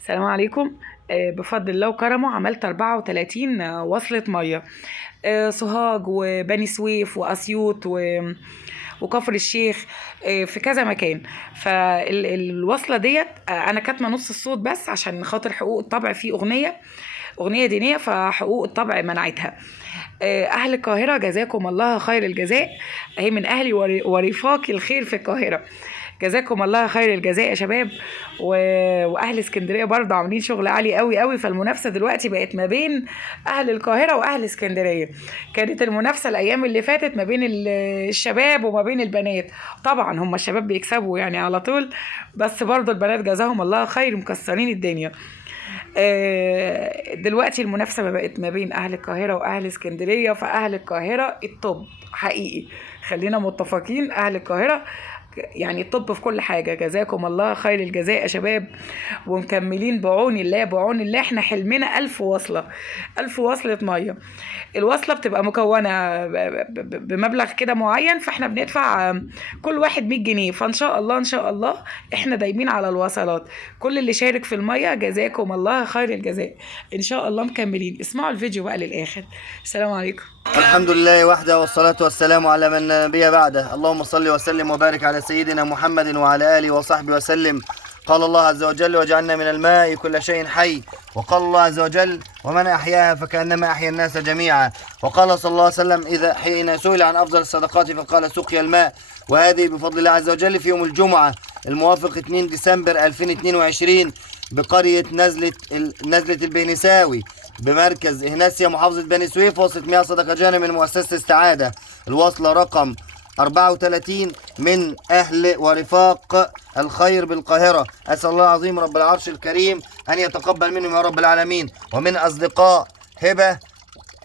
السلام عليكم. بفضل الله وكرمه عملت 34 وصلة مية. سوهاج وبني سويف وأسيوط وكفر الشيخ. في كذا مكان. فالوصلة ديت أنا كاتمة نص الصوت بس عشان خاطر حقوق الطبع في أغنية دينية، فحقوق الطبع منعتها. أهل القاهرة جزاكم الله خير الجزاء، أهي من أهلي ورفاقي الخير في القاهرة. جزاكم الله خير الجزاء يا شباب. واهل اسكندريه برضه عاملين شغل عالي قوي قوي. فالمنافسه دلوقتي بقت ما بين اهل القاهره واهل اسكندريه. كانت المنافسه الايام اللي فاتت ما بين الشباب وما بين البنات. طبعا هم الشباب بيكسبوا يعني على طول، بس برضه البنات جزاهم الله خير مكسرين الدنيا. دلوقتي المنافسه بقت ما بين اهل القاهره واهل اسكندريه، فاهل القاهره الطب حقيقي. خلينا متفقين، اهل القاهره يعني الطب في كل حاجة. جزاكم الله خير الجزاء يا شباب، ومكملين بعون الله بعون الله. احنا حلمنا 1000 وصلة، 1000 وصلة مية. الوصلة بتبقى مكونة بمبلغ كده معين، فاحنا بندفع كل واحد 100 جنيه. فان شاء الله ان شاء الله احنا دايمين على الوصلات. كل اللي شارك في المية جزاكم الله خير الجزاء. ان شاء الله مكملين. اسمعوا الفيديو بقى للآخر. السلام عليكم. الحمد لله وحده، والصلاة والسلام على من نبي بعده. اللهم صل وسلم وبارك على سيدنا محمد وعلى آله وصحبه وسلم. قال الله عز وجل: وجعلنا من الماء كل شيء حي. وقال الله عز وجل: ومن أحياها فكأنما أحيا الناس جميعا. وقال صلى الله عليه وسلم حين سئل عن أفضل الصدقات فقال: سقيا الماء. وهذه بفضل الله عز وجل في يوم الجمعة الموافق 2 ديسمبر 2022 بقرية نزلة البينساوي بمركز إهناسيا محافظة بني سويف. وصلة مياه صدقة جارية من مؤسسة استعادة. الوصلة رقم 34 من أهل ورفاق الخير بالقاهرة. أسأل الله العظيم رب العرش الكريم أن يتقبل منهم يا رب العالمين. ومن أصدقاء هبة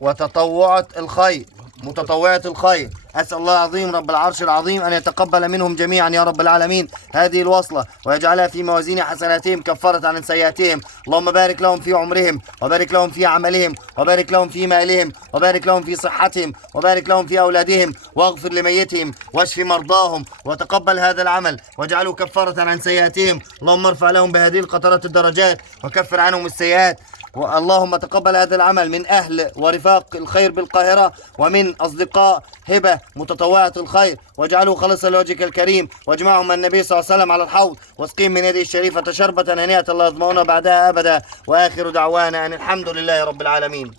وتطوعة الخير، أسأل الله العظيم رب العرش العظيم أن يتقبل منهم جميعا يا رب العالمين هذه الوصلة، ويجعلها في موازين حسناتهم كفارة عن سيئاتهم. اللهم بارك لهم في عمرهم، وبارك لهم في عملهم، وبارك لهم في مالهم، وبارك لهم في صحتهم، وبارك لهم في أولادهم، واغفر لميتهم، واشف مرضاهم، وتقبل هذا العمل واجعله كفارة عن سيئاتهم. اللهم ارفع لهم بهذه القطرات الدرجات وكفر عنهم السيئات. اللهم تقبل هذا العمل من أهل ورفاق الخير بالقاهرة، ومن أصدقاء هبة متطوعة الخير، واجعله خالصا لوجهك الكريم. واجمعهم النبي صلى الله عليه وسلم على الحوض، واسقيهم من يده الشريفة شربة هنيئة لا يظمؤون بعدها أبدا. وآخر دعوانا أن الحمد لله رب العالمين.